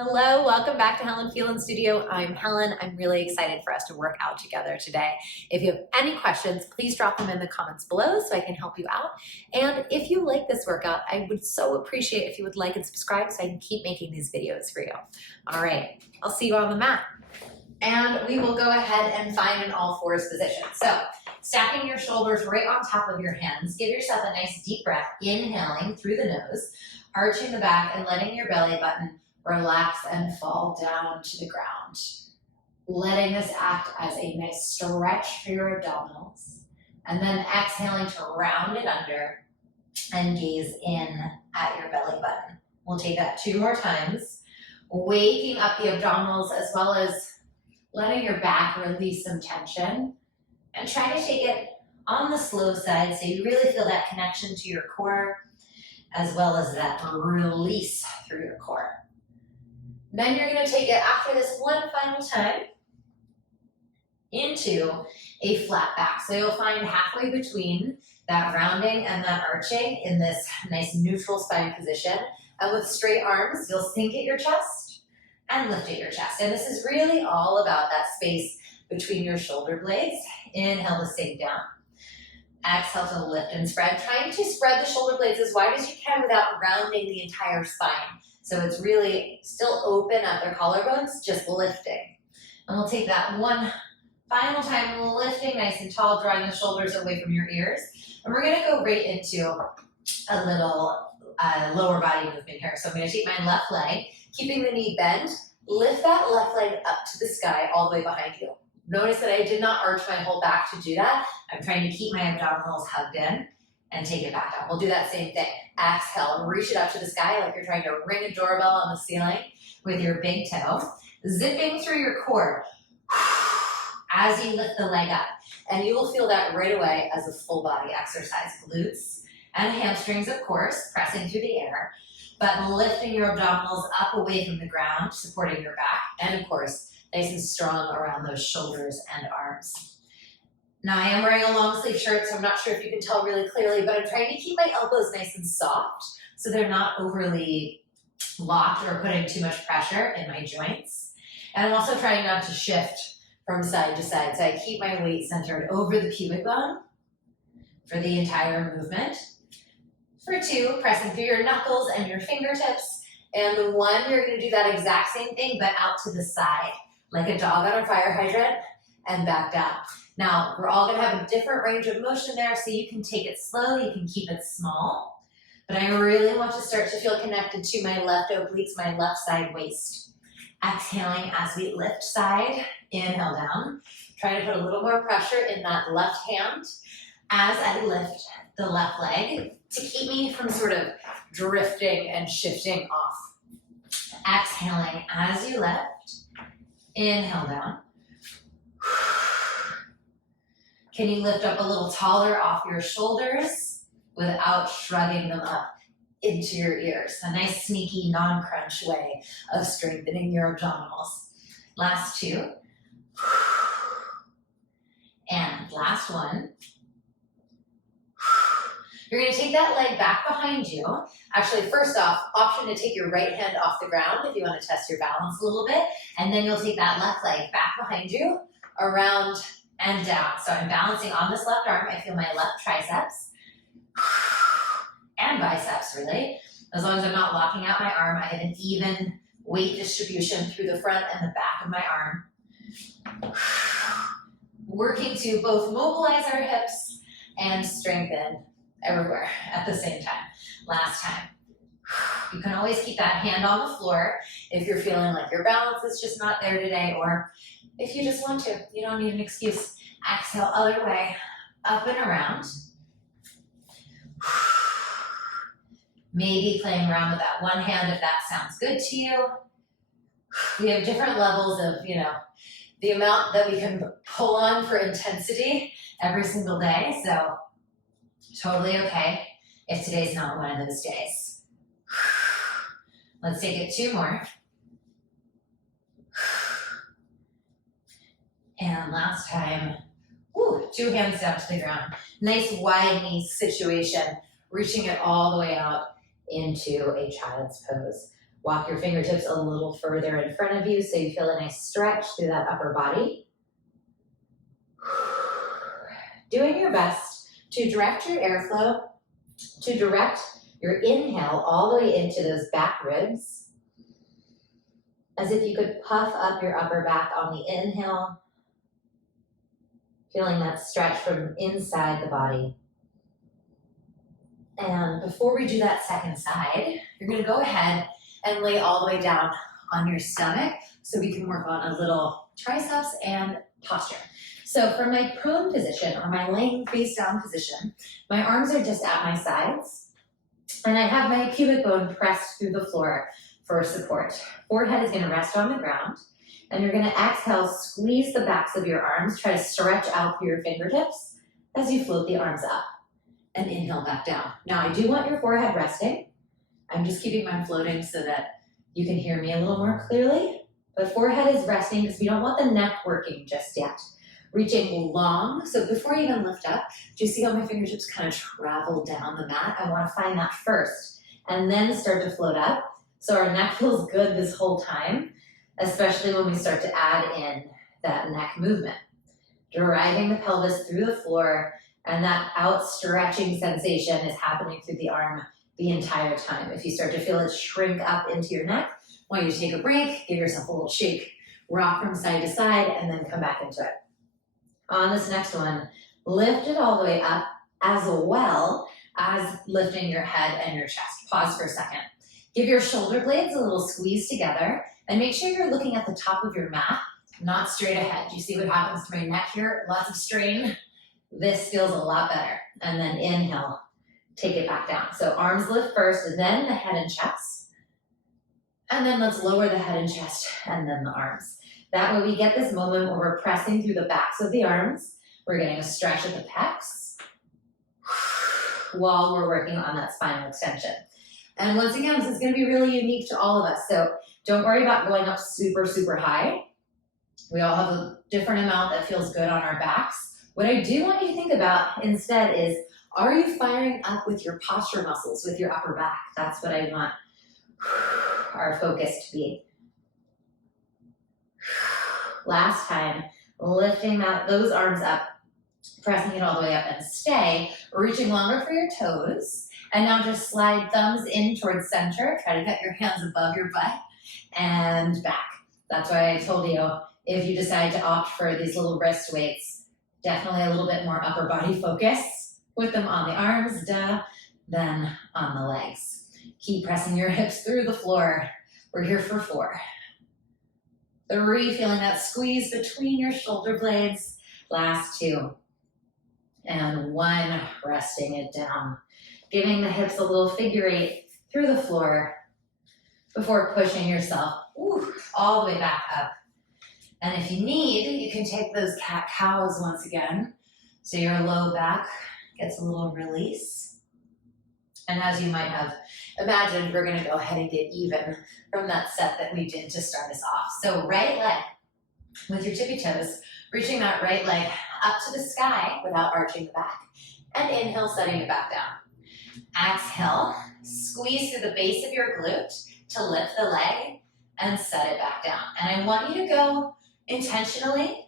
Hello, welcome back to Helen Phelan Studio. I'm Helen. I'm really excited for us to work out together today. If you have any questions, please drop them in the comments below so I can help you out. And if you like this workout, I would so appreciate if you would like and subscribe so I can keep making these videos for you. All right, I'll see you on the mat. And we will go ahead and find an all fours position. So stacking your shoulders right on top of your hands, give yourself a nice deep breath, inhaling through the nose, arching the back and letting your belly button relax and fall down to the ground. Letting this act as a nice stretch for your abdominals. And then exhaling to round it under and gaze in at your belly button. We'll take that 2 more times. Waking up the abdominals as well as letting your back release some tension. And try to take it on the slow side so you really feel that connection to your core as well as that release through your core. Then you're going to take it after this one final time into a flat back. So you'll find halfway between that rounding and that arching in this nice neutral spine position. And with straight arms, you'll sink at your chest and lift at your chest. And this is really all about that space between your shoulder blades. Inhale to sink down. Exhale to lift and spread. Trying to spread the shoulder blades as wide as you can without rounding the entire spine. So it's really still open at their collarbones, just lifting. And we'll take that one final time, lifting nice and tall, drawing the shoulders away from your ears. And we're gonna go right into a little lower body movement here. So I'm gonna take my left leg, keeping the knee bent, lift that left leg up to the sky all the way behind you. Notice that I did not arch my whole back to do that. I'm trying to keep my abdominals hugged in and take it back down. We'll do that same thing. Exhale, reach it up to the sky like you're trying to ring a doorbell on the ceiling with your big toe. Zipping through your core as you lift the leg up. And you will feel that right away as a full body exercise. Glutes and hamstrings, of course, pressing through the air, but lifting your abdominals up away from the ground, supporting your back, and of course, nice and strong around those shoulders and arms. Now I am wearing a long sleeve shirt, so I'm not sure if you can tell really clearly, but I'm trying to keep my elbows nice and soft so they're not overly locked or putting too much pressure in my joints. And I'm also trying not to shift from side to side, so I keep my weight centered over the pubic bone for the entire movement. For 2, pressing through your knuckles and your fingertips. And 1, you're gonna do that exact same thing, but out to the side, like a dog on a fire hydrant, and back down. Now, we're all gonna have a different range of motion there, so you can take it slow, you can keep it small. But I really want to start to feel connected to my left obliques, my left side waist. Exhaling as we lift side, inhale down. Try to put a little more pressure in that left hand as I lift the left leg to keep me from sort of drifting and shifting off. Exhaling as you lift, inhale down. Can you lift up a little taller off your shoulders without shrugging them up into your ears? A nice sneaky non-crunch way of strengthening your abdominals. Last 2. And last 1. You're gonna take that leg back behind you. Actually, first off, option to take your right hand off the ground if you wanna test your balance a little bit, and then you'll take that left leg back behind you, around and down. So I'm balancing on this left arm. I feel my left triceps and biceps, really. As long as I'm not locking out my arm, I have an even weight distribution through the front and the back of my arm. Working to both mobilize our hips and strengthen everywhere at the same time. Last time. You can always keep that hand on the floor if you're feeling like your balance is just not there today, or if you just want to. You don't need an excuse. Exhale, other way, up and around. Maybe playing around with that one hand if that sounds good to you. We have different levels of, the amount that we can pull on for intensity every single day, so totally okay if today's not one of those days. Let's take it 2 more. And last time, 2 hands down to the ground. Nice wide knee situation, reaching it all the way out into a child's pose. Walk your fingertips a little further in front of you so you feel a nice stretch through that upper body. Doing your best to direct your airflow, to direct your inhale all the way into those back ribs, as if you could puff up your upper back on the inhale, feeling that stretch from inside the body. And before we do that second side, you're gonna go ahead and lay all the way down on your stomach so we can work on a little triceps and posture. So from my prone position or my laying face down position, my arms are just at my sides and I have my pubic bone pressed through the floor for support. Forehead is gonna rest on the ground and you're gonna exhale, squeeze the backs of your arms, try to stretch out through your fingertips as you float the arms up and inhale back down. Now I do want your forehead resting. I'm just keeping mine floating so that you can hear me a little more clearly, but forehead is resting because we don't want the neck working just yet. Reaching long, so before you even lift up, do you see how my fingertips kind of travel down the mat? I want to find that first and then start to float up. So our neck feels good this whole time, especially when we start to add in that neck movement. Driving the pelvis through the floor, and that outstretching sensation is happening through the arm the entire time. If you start to feel it shrink up into your neck, I want you to take a break, give yourself a little shake, rock from side to side, and then come back into it. On this next one, lift it all the way up as well as lifting your head and your chest. Pause for a second. Give your shoulder blades a little squeeze together and make sure you're looking at the top of your mat, not straight ahead. You see what happens to my neck here? Lots of strain. This feels a lot better. And then inhale, take it back down. So arms lift first and then the head and chest. And then let's lower the head and chest and then the arms. That way we get this moment where we're pressing through the backs of the arms. We're getting a stretch at the pecs while we're working on that spinal extension. And once again, this is going to be really unique to all of us. So don't worry about going up super, super high. We all have a different amount that feels good on our backs. What I do want you to think about instead is, are you firing up with your posture muscles, with your upper back? That's what I want our focus to be. Last time, lifting those arms up, pressing it all the way up and stay, reaching longer for your toes. And now just slide thumbs in towards center. Try to get your hands above your butt and back. That's why I told you, if you decide to opt for these little wrist weights, definitely a little bit more upper body focus with them on the arms, than on the legs. Keep pressing your hips through the floor. We're here for 4. 3, feeling that squeeze between your shoulder blades. Last 2. And 1, resting it down. Giving the hips a little figure 8 through the floor before pushing yourself all the way back up. And if you need, you can take those cat-cows once again. So your low back gets a little release. And as you might have imagined, we're gonna go ahead and get even from that set that we did to start us off. So right leg with your tippy toes, reaching that right leg up to the sky without arching the back. And inhale, setting it back down. Exhale, squeeze through the base of your glute to lift the leg and set it back down. And I want you to go intentionally,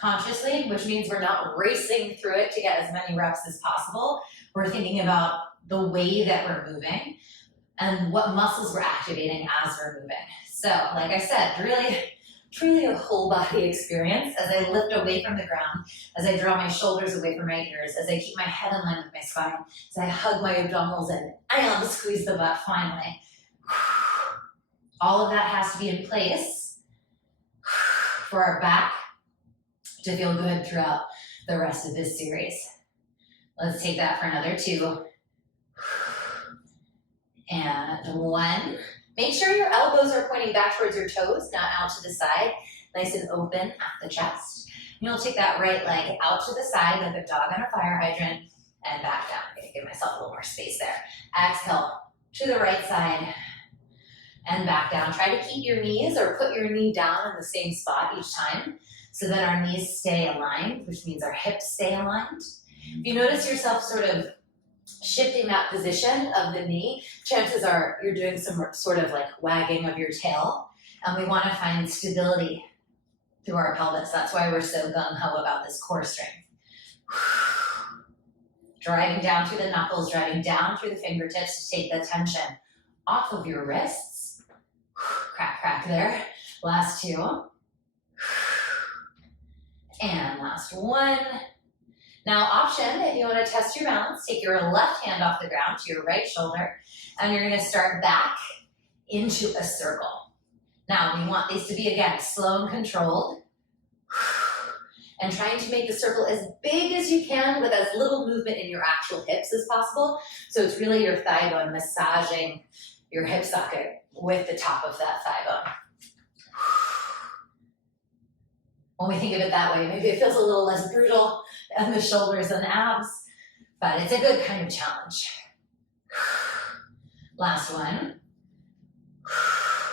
consciously, which means we're not racing through it to get as many reps as possible. We're thinking about the way that we're moving and what muscles we're activating as we're moving. So, like I said, truly a whole body experience as I lift away from the ground, as I draw my shoulders away from my ears, as I keep my head in line with my spine, as I hug my abdominals in, and squeeze the butt finally. All of that has to be in place for our back to feel good throughout the rest of this series. Let's take that for another 2. And 1. Make sure your elbows are pointing back towards your toes, not out to the side. Nice and open at the chest. You'll take that right leg out to the side like a dog on a fire hydrant and back down. I'm gonna give myself a little more space there. Exhale to the right side and back down. Try to keep your knees or put your knee down in the same spot each time so that our knees stay aligned, which means our hips stay aligned. If you notice yourself sort of shifting that position of the knee, chances are you're doing some sort of like wagging of your tail. And we want to find stability through our pelvis. That's why we're so gung-ho about this core strength. Driving down through the knuckles, driving down through the fingertips to take the tension off of your wrists. Crack, crack there. Last two. And last one. Now, option, if you want to test your balance, take your left hand off the ground to your right shoulder, and you're going to start back into a circle. Now, we want these to be, again, slow and controlled, and trying to make the circle as big as you can with as little movement in your actual hips as possible. So it's really your thigh bone massaging your hip socket with the top of that thigh bone. When we think of it that way, maybe it feels a little less brutal in the shoulders and abs, but it's a good kind of challenge. Last one.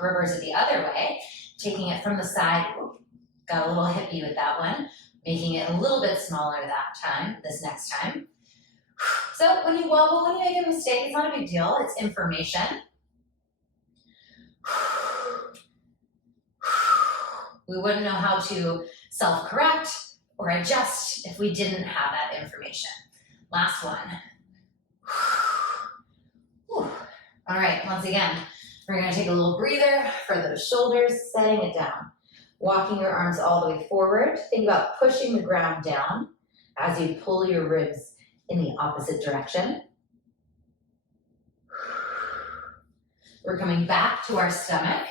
Reverse it the other way, taking it from the side. Got a little hippie with that one, making it a little bit smaller this next time. So when you wobble, when you make a mistake, it's not a big deal. It's information. We wouldn't know how to self-correct or adjust if we didn't have that information. Last one. All right, once again, we're gonna take a little breather for those shoulders, setting it down. Walking your arms all the way forward. Think about pushing the ground down as you pull your ribs in the opposite direction. We're coming back to our stomach,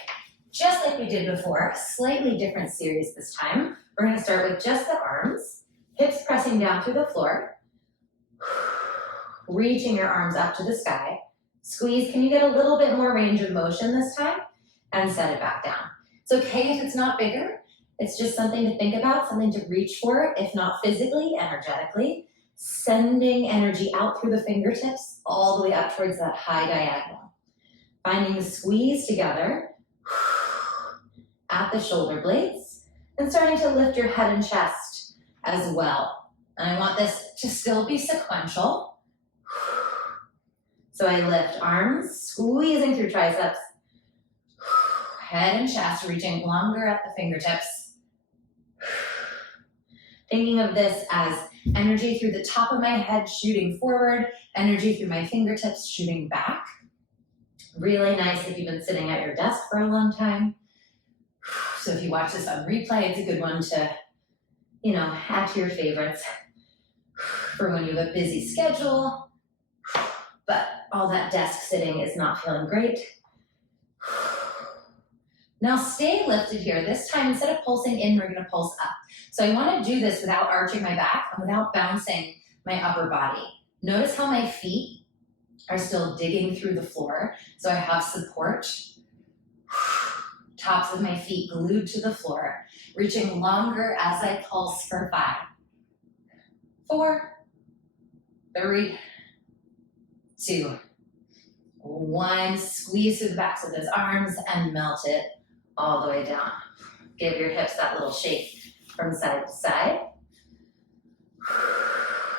just like we did before, slightly different series this time. We're gonna start with just the arms, hips pressing down through the floor, reaching your arms up to the sky. Squeeze, can you get a little bit more range of motion this time? And set it back down. It's okay if it's not bigger. It's just something to think about, something to reach for, if not physically, energetically. Sending energy out through the fingertips, all the way up towards that high diagonal. Finding the squeeze together at the shoulder blades, and starting to lift your head and chest as well. And I want this to still be sequential. So I lift arms, squeezing through triceps, head and chest reaching longer at the fingertips. Thinking of this as energy through the top of my head shooting forward, energy through my fingertips shooting back. Really nice if you've been sitting at your desk for a long time. So if you watch this on replay, it's a good one to, add to your favorites for when you have a busy schedule, but all that desk sitting is not feeling great. Now stay lifted here. This time, instead of pulsing in, we're gonna pulse up. So I wanna do this without arching my back and without bouncing my upper body. Notice how my feet are still digging through the floor. So I have support. Tops of my feet glued to the floor, reaching longer as I pulse for 5, 4, 3, 2, 1. Squeeze through the backs of those arms and melt it all the way down. Give your hips that little shake from side to side.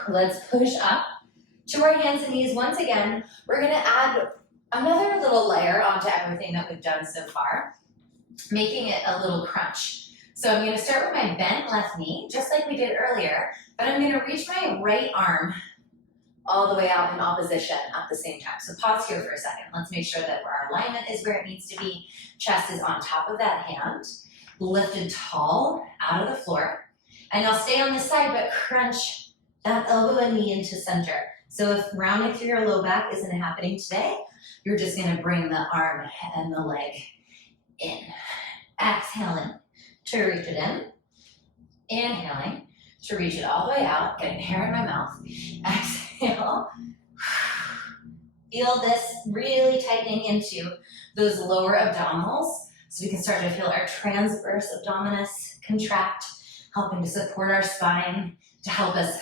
Let's push up to our hands and knees. Once again, we're gonna add another little layer onto everything that we've done so far, making it a little crunch. So I'm gonna start with my bent left knee, just like we did earlier, but I'm gonna reach my right arm all the way out in opposition at the same time. So pause here for a second. Let's make sure that our alignment is where it needs to be. Chest is on top of that hand, lifted tall out of the floor. And I'll stay on this side, but crunch that elbow and knee into center. So if rounding through your low back isn't happening today, you're just gonna bring the arm and the leg in. Exhaling to reach it in. Inhaling to reach it all the way out, getting hair in my mouth. Exhale. Feel this really tightening into those lower abdominals so we can start to feel our transverse abdominis contract, helping to support our spine, to help us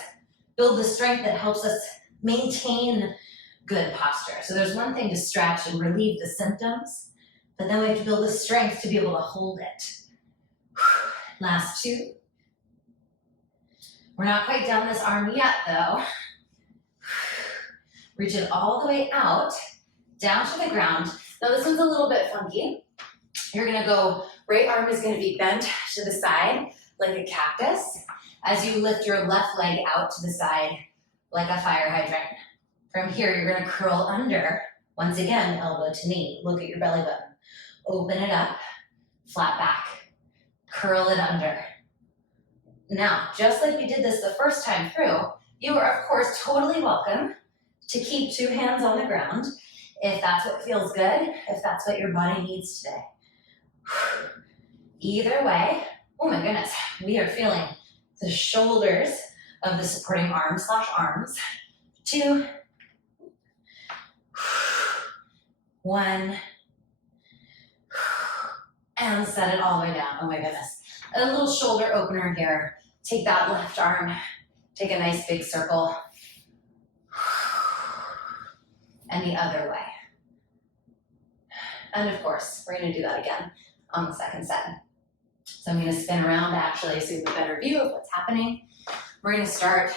build the strength that helps us maintain good posture. So there's one thing to stretch and relieve the symptoms, but then we have to build the strength to be able to hold it. Last 2. We're not quite down this arm yet though. Reach it all the way out, down to the ground. Now this one's a little bit funky. You're gonna go, right arm is gonna be bent to the side like a cactus as you lift your left leg out to the side like a fire hydrant. From here, you're gonna curl under. Once again, elbow to knee. Look at your belly button. Open it up, flat back. Curl it under. Now, just like we did this the first time through, you are, of course, totally welcome to keep 2 hands on the ground if that's what feels good, if that's what your body needs today. Either way, oh my goodness, we are feeling the shoulders of the supporting arms/arms. 2, 1, and set it all the way down. Oh my goodness. A little shoulder opener here. Take that left arm, take a nice big circle, and the other way. And of course, we're gonna do that again on the second set. So I'm gonna spin around actually so you have a better view of what's happening. We're gonna start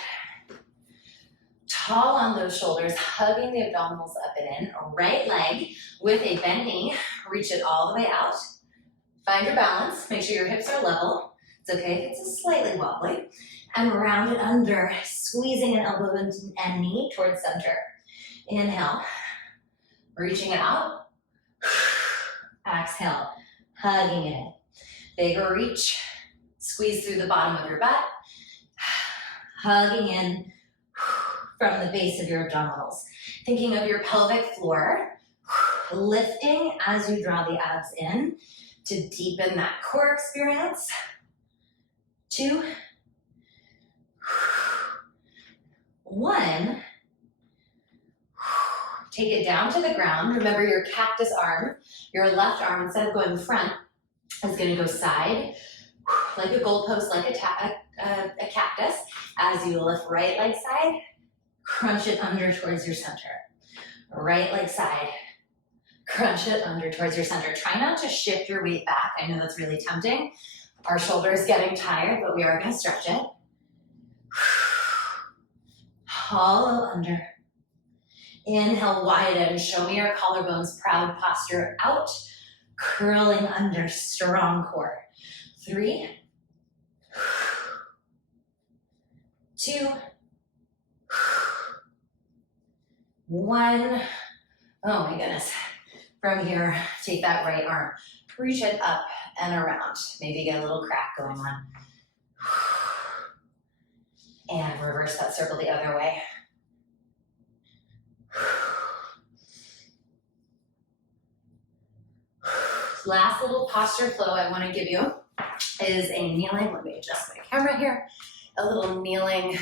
tall on those shoulders, hugging the abdominals up and in. Right leg with a bent knee, reach it all the way out. Find your balance, make sure your hips are level. It's okay if it's slightly wobbly. And round it under, squeezing an elbow and knee towards center. Inhale, reaching it out. Exhale, hugging it in. Bigger reach, squeeze through the bottom of your butt. Hugging in from the base of your abdominals. Thinking of your pelvic floor, lifting as you draw the abs in to deepen that core experience. 2, 1. Take it down to the ground. Remember your cactus arm, your left arm, instead of going front, is gonna go side, like a goalpost, like a cactus. As you lift right leg side, crunch it under towards your center. Right leg side, crunch it under towards your center. Try not to shift your weight back. I know that's really tempting. Our shoulder is getting tired, but we are gonna stretch it. Hollow under. Inhale, widen. Show me your collarbones, proud posture out. Curling under, strong core. 3, 2, 1. Oh my goodness. From here, take that right arm, reach it up and around. Maybe get a little crack going on. And reverse that circle the other way. Last little posture flow I want to give you is a kneeling. Let me adjust my camera here. A little kneeling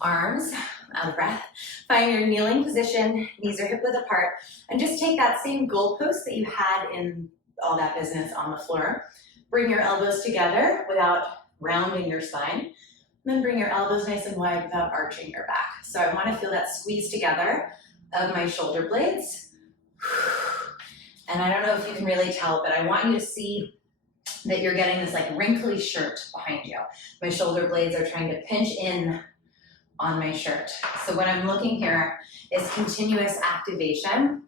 arms, out of breath. Find your kneeling position, knees are hip width apart, and just take that same goalpost that you had in all that business on the floor. Bring your elbows together without rounding your spine. And then bring your elbows nice and wide without arching your back. So I want to feel that squeeze together of my shoulder blades. And I don't know if you can really tell, but I want you to see that you're getting this like wrinkly shirt behind you. My shoulder blades are trying to pinch in on my shirt. So what I'm looking here is continuous activation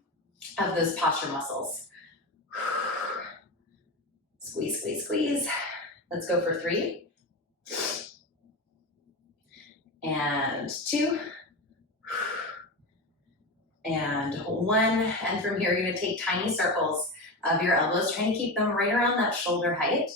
of those posture muscles. Squeeze, squeeze, squeeze. Let's go for 3. And 2. And 1. And from here, you're gonna take tiny circles of your elbows, trying to keep them right around that shoulder height.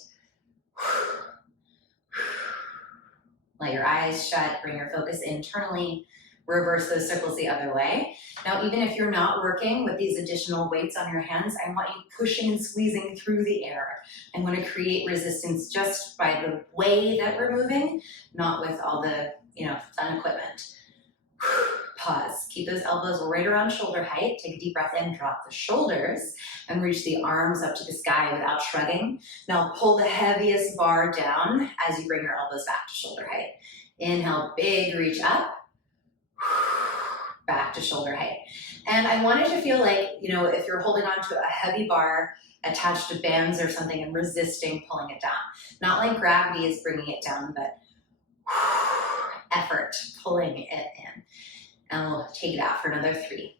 Let your eyes shut, bring your focus internally, reverse those circles the other way. Now, even if you're not working with these additional weights on your hands, I want you pushing and squeezing through the air. I want to create resistance just by the way that we're moving, not with all the, fun equipment. Pause. Keep those elbows right around shoulder height. Take a deep breath in, drop the shoulders, and reach the arms up to the sky without shrugging. Now pull the heaviest bar down as you bring your elbows back to shoulder height. Inhale, big reach up, back to shoulder height. And I want it to feel like, if you're holding on to a heavy bar attached to bands or something and resisting pulling it down. Not like gravity is bringing it down, but effort pulling it in. And we'll take it out for another 3.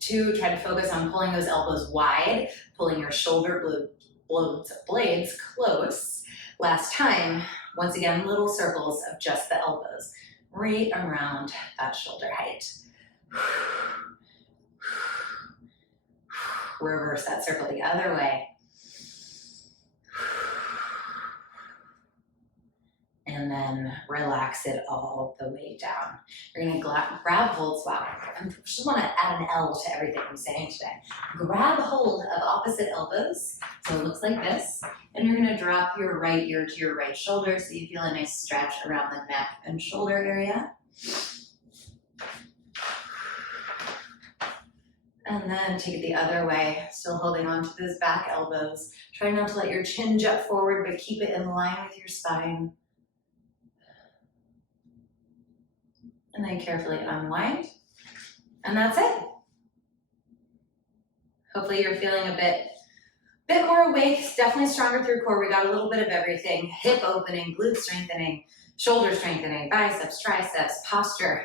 2, try to focus on pulling those elbows wide, pulling your shoulder blades close. Last time, once again, little circles of just the elbows, right around that shoulder height. Reverse that circle the other way. And then relax it all the way down. You're gonna grab hold, wow, I just wanna add an L to everything I'm saying today. Grab hold of opposite elbows, so it looks like this, and you're gonna drop your right ear to your right shoulder so you feel a nice stretch around the neck and shoulder area. And then take it the other way, still holding on to those back elbows. Try not to let your chin jut forward, but keep it in line with your spine. And then carefully unwind. And that's it. Hopefully you're feeling a bit more awake, definitely stronger through core. We got a little bit of everything. Hip opening, glute strengthening, shoulder strengthening, biceps, triceps, posture,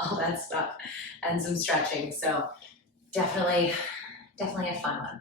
all that stuff, and some stretching. So definitely a fun one.